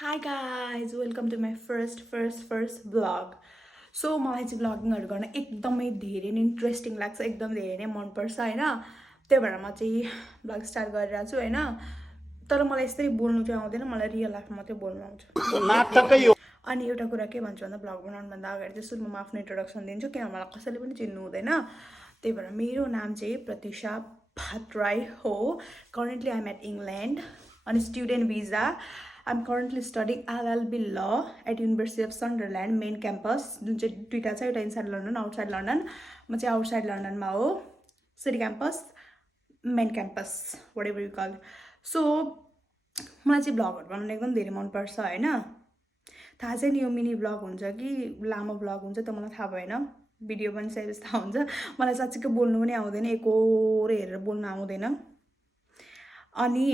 Hi guys, welcome to my first vlog. So मलाई चाहिँ भ्लगिङहरु गर्न एकदमै धेरै नै इन्ट्रेस्टिङ लाग्छ, एकदम धेरै नै मन पर्छ हैन। त्यही भएर म चाहिँ भ्लग स्टार्ट गरिरहेको छु हैन। तर मलाई यसरी बोल्नु चाहिँ आउँदैन, मलाई रियल लाइफमा मात्रै बोल्नु आउँछ। नाटकै हो। अनि एउटा कुरा के भन्छु भन्दा भ्लग बनाउनु भन्दा अगाडि चाहिँ सुरुमा म आफ्नो इन्ट्रोडक्सन दिन्छु किनभने मलाई कसैले पनि चिन्नु हुँदैन। त्यही भएर मेरो नाम चाहिँ प्रतीक्षा भट्टराई हो। Currently I am at England on a student visa. I'm currently studying LLB law at University of Sunderland main campus. जुन चाहिँ दुईटा छ, एउटा इनसाइड लन्डन आउटसाइड लन्डन। म चाहिँ आउटसाइड लन्डनमा हो, city campus main campus whatever you call. So मलाई चाहिँ भ्लगहरु बनाउन एकदम धेरै मन पर्छ हैन। थाहा छैन यो मिनी भ्लग हुन्छ कि लामो भ्लग हुन्छ त मलाई थाहा भएन। भिडियो पनि सही थाहा हुन्छ। मलाई साच्चै बोल्नु पनि आउँदैन, एकोरे हेरेर बोल्न आउँदैन। अनि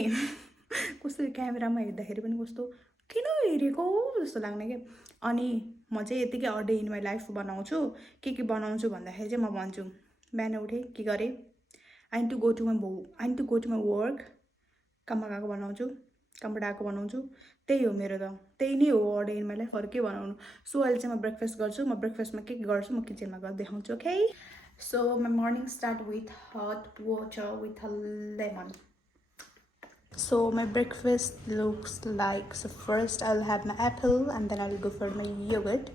कस्तो क्यामेरामा हेर्दाखेरि पनि कस्तो किन हेरेको जस्तो लाग्ने के। अनि म चाहिँ यतिकै a day in my life बनाउँछु। के बनाउँछु भन्दाखेरि चाहिँ म भन्छु बिहान उठेँ के गरेँ, I need to go to my work, काममा गएको बनाउँछु, कामबाट आएको बनाउँछु। त्यही हो मेरो त, त्यही नै हो a day in my life, अरू के बनाउनु। सो अहिले चाहिँ म ब्रेकफास्ट गर्छु। म ब्रेकफास्टमा के गर्छु म किचनमा गएर देखाउँछु। Okay, so my morning start with hot water with a lemon. So my breakfast looks like, so first I'll have my apple and then I'll go for my yogurt.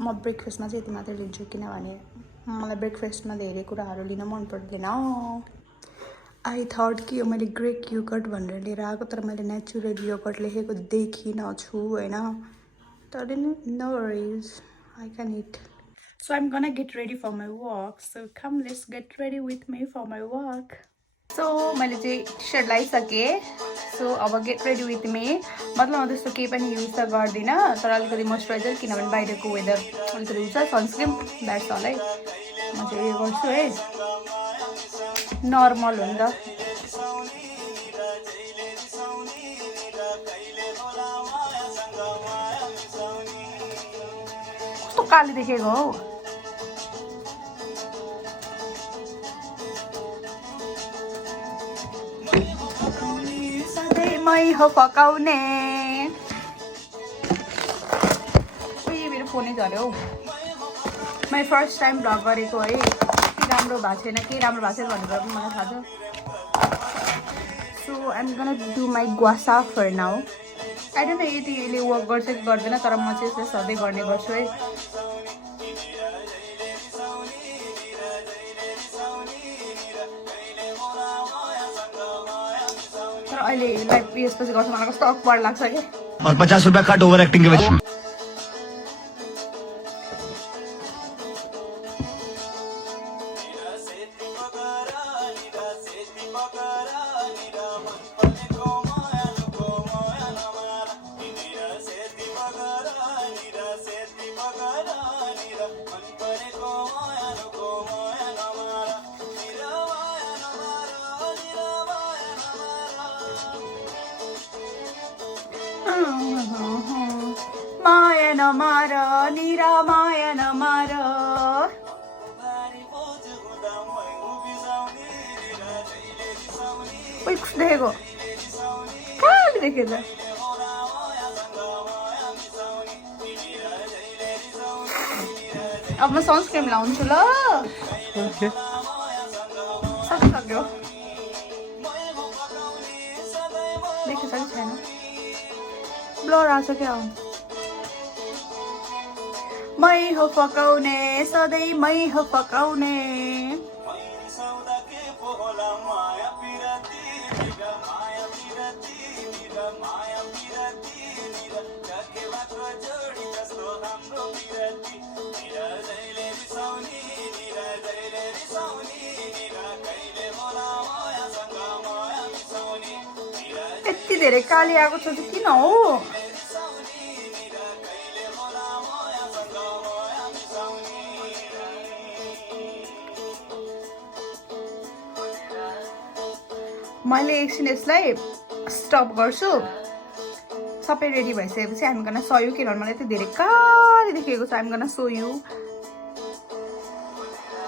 म ब्रेकफास्टमा चाहिँ यति मात्रै लिन्छु किनभने मलाई ब्रेकफास्टमा धेरै कुराहरू लिन मन पर्दैन। आई थट कि यो मैले ग्रेक योगर्ट भनेर लिएर आएको, तर मैले नेचुरल योगर्ट लेखेको देखिनँ छु होइन। तर no worries, I can eat. So I'm gonna get ready for my walk. So come, let's get ready with me for my walk. So मैले चाहिँ टी सर्ट लगाइसकेँ। सो अब गेट रेडी विथ मी, मतलब म त्यस्तो केही पनि use त गर्दिनँ, तर अलिकति मोइस्चराइजर किनभने बाहिरको वेदर अलिकति हुन्छ, सनस्क्रिन द्याट्स अल है। म चाहिँ उयो गर्छु है, नर्मल हो नि त। कस्तो काली देखेको हौ। मै हो पकाउने। उयो मेरो फोनै झऱ्यो हौ। मै फर्स्ट टाइम भ्लग गरेको है, के राम्रो भएको छैन के राम्रो भएको छैन भनेर पनि मलाई थाहा छ। So I'm gonna do my gua sha for now. I don't know यति यसले वर्क गर्छ कि गर्दैन, तर म चाहिँ यसले सधैँ गर्ने गर्छु है। तर अहिले लाइक यसपछि गर्छु मलाई कस्तो अक्वर्ड लाग्छ कि। और 50 रुपया कट ओवर एक्टिंग के वजह माया नमार निरा माया नमार। ओइ कस्तो देखेको, कहाँले देखेको त। अब म सनस्क्रिन लाउँछु ल। सक्यो देखेछ कि छैन, ब्लर आएको छ क्या। मै हो पकाउने सधैँ मै हो पकाउने। यति धेरै काली आएको छ चाहिँ किन हो। मैले एकछिन यसलाई स्टप गर्छु। सबै रेडी भइसकेपछि हामी गर्न सयु, किनभने मलाई यति धेरै काली देखेको छ। हामी गर्न सोयु,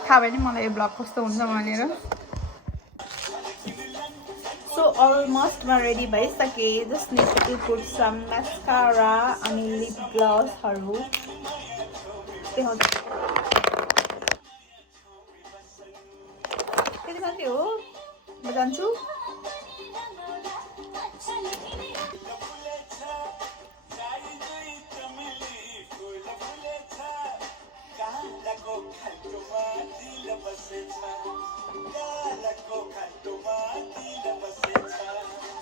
थाहा भयो नि मलाई यो ब्लग कस्तो हुन्छ भनेर। सो अलमोस्ट म रेडी भइसकेँ. Just need to put some mascara अनि लिप ग्लसहरू. त्यति मात्रै हो. म जान्छु.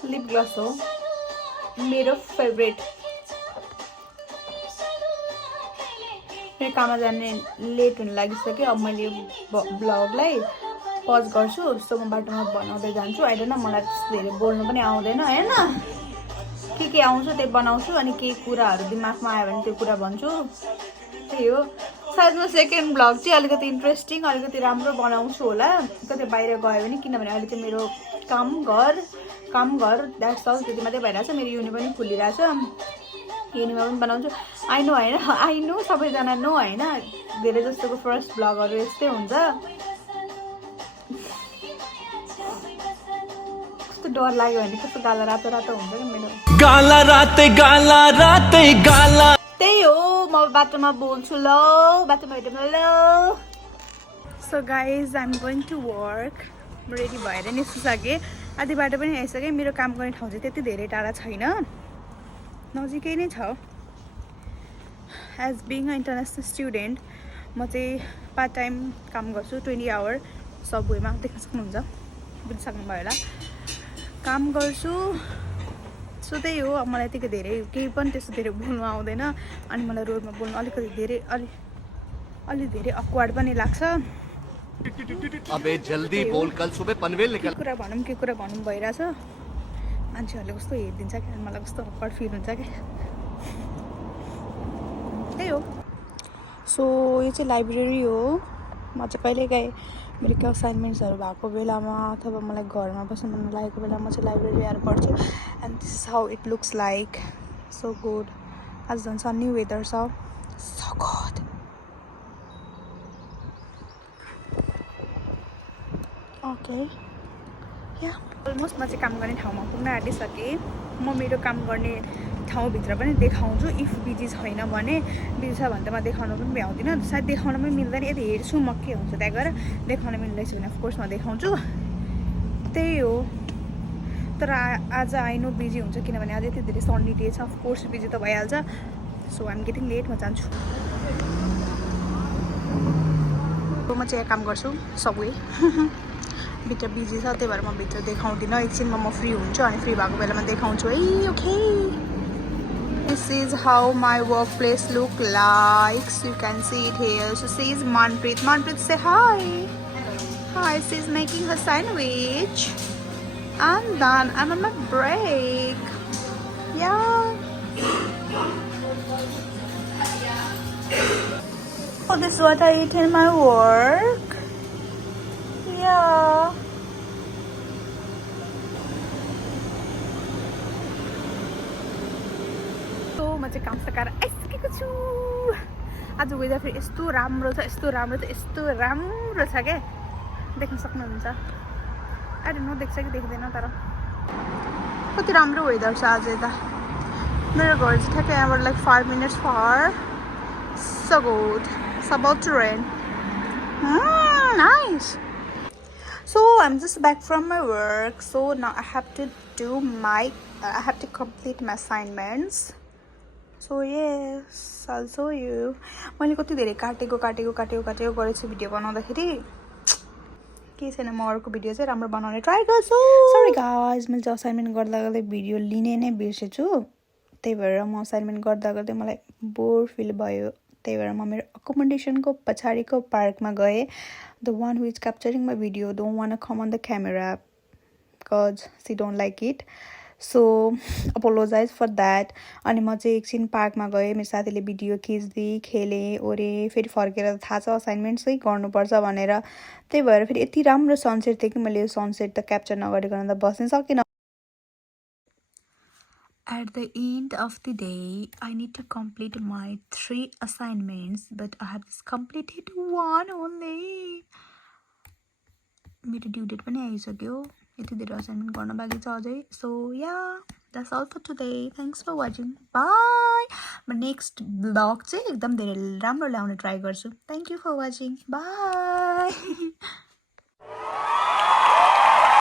लिप ग्लस हो मेरो फेभरेट. मेरो काममा जाने लेट हुन लागिसक्यो. अब मैले ब्लगलाई पज गर्छु. जस्तो म बाटोमा बनाउँदै जान्छु. अहिले न मलाई त्यस्तो धेरै बोल्नु पनि आउँदैन होइन. के आउँछ त्यही बनाउँछु अनि केही कुराहरू दिमागमा आयो भने त्यो कुरा भन्छु. त्यही हो. सायद म सेकेन्ड ब्लग चाहिँ अलिकति इन्ट्रेस्टिङ अलिकति राम्रो बनाउँछु होला. कतै बाहिर गयो भने किनभने अहिले चाहिँ मेरो काम घर द्याट्स अल त्यति मात्रै भइरहेछ. मेरो युनि पनि खुलिरहेछ. युनिमा पनि बनाउँछु. आई नो सबैजना नो होइन. धेरै जस्तोको फर्स्ट ब्लगहरू यस्तै हुन्छ. कस्तो डर लाग्यो भने कस्तो गाला रातो रातो हुन्छ कि मेरो गाला राते गाला. त्यही हो. म बाटोमा बोल्छु ल. बाटोमा हेर्नु ल. So guys I am going to work. Ready भएर निस्किसकेँ. आधी बाटो पनि आइसकेँ. मेरो काम गर्ने ठाउँ चाहिँ त्यति धेरै टाढा छैन. नजिकै नै छ. As being a international student म चाहिँ पार्ट टाइम काम गर्छु 20 आवर सबवेमा. देख्न सक्नुहुन्छ. बुझिसक्नुभयो होला. काम गर्छु. सो त्यही हो. अब मलाई त्यति धेरै केही पनि त्यस्तो धेरै बोल्नु आउँदैन. अनि मलाई रोडमा बोल्नु अलिकति अलि धेरै अक्वर्ड पनि लाग्छ. अबे जल्दी बोल कल सुबह पनवेल निकल. के कुरा भनौँ भइरहेछ. मान्छेहरूले कस्तो हेरिदिन्छ क्या. मलाई कस्तो अक्वर्ड फिल हुन्छ क्या. त्यही हो. सो यो चाहिँ लाइब्रेरी हो. म चाहिँ कहिलेकाहीँ मेरो के असाइनमेन्ट्सहरू भएको बेलामा अथवा मलाई घरमा बस्नु मन लागेको बेलामा चाहिँ लाइब्रेरी आएर पढ्छु. And this is how it looks like. So good. आज झन् सन्नी वेदर छ. So good. ओके या अलमोस्ट म चाहिँ काम गर्ने ठाउँमा पुग्न आँटिसकेँ. म मेरो काम गर्ने ठाउँभित्र पनि देखाउँछु. इफ बिजी छैन भने. बिजी छ भने त म देखाउन पनि भ्याउँदिनँ. सायद देखाउन पनि मिल्दैन. यदि हेर्छु म के हुन्छ त्यहाँ गएर. देखाउन मिल्दैछ भने अफकोर्स म देखाउँछु. त्यही हो. तर आज आई नो बिजी हुन्छ किनभने आज यति धेरै सन्नी डे छ. अफकोर्स बिजी त भइहाल्छ. So I am getting late. म जान्छु. म चाहिँ यहाँ काम गर्छु सबवे. भित्र बिजी छ त्यही भएर म भित्र देखाउँदिनँ. एकछिनमा म फ्री हुन्छु अनि फ्री भएको बेलामा देखाउँछु है. Okay. This is how my workplace look like. So you can see it here. So she is Manpreet. Manpreet, say hi. Hi. She's making her sandwich. And then I'm on my break. Yeah. Oh, this is what I eat in my work. Yeah. म चाहिँ काम सकाएर आइसकेको छु. आज weather फेरि यस्तो राम्रो छ क्या. देख्न सक्नुहुन्छ. अहिले नदेख्छ कि देख्दैन तर कति राम्रो वेदर छ आज यता. मेरो घर चाहिँ ठ्याक्कै यहाँबाट like 5 minutes far. So good. It's about to rain. Nice. So I'm just back from my work. So now I have to complete my assignments. So yes, I'll show you. मैले कति धेरै काटेको गरेछु भिडियो बनाउँदाखेरि. के छैन म अर्को भिडियो चाहिँ राम्रो बनाउने ट्राई गर्छु. Sorry guys. मैले चाहिँ असाइनमेन्ट गर्दा भिडियो लिने नै बिर्सेछु. त्यही भएर म असाइनमेन्ट गर्दा मलाई बोर फिल भयो. त्यही भएर म मेरो अकोमोडेसनको पछाडिको पार्कमा गएँ. The one who is capturing my video don't want come on the camera because she don't like it. So apologise for that. अनि म चाहिँ एकछिन पार्कमा गएँ. मेरो साथीले भिडियो खिच्दै खेलेँ ओरेँ. फेरि फर्केर थाहा छ असाइनमेन्ट चाहिँ गर्नुपर्छ भनेर. त्यही भएर फेरि यति राम्रो सनसेट थियो कि मैले यो सनसेट त क्याप्चर नगरिकन त बस्नै सकिनँ. At the end of the day, I need to complete my 3 assignments, but I have just completed 1 only. मेरो ड्यु डेट पनि आइसक्यो. यति धेरै असाइनमेन्ट गर्न बाँकी छ अझै so yeah that's all for today thanks for watching bye म नेक्स्ट ब्लग चाहिँ एकदम धेरै राम्रो ल्याउने ट्राई गर्छु thank you for watching by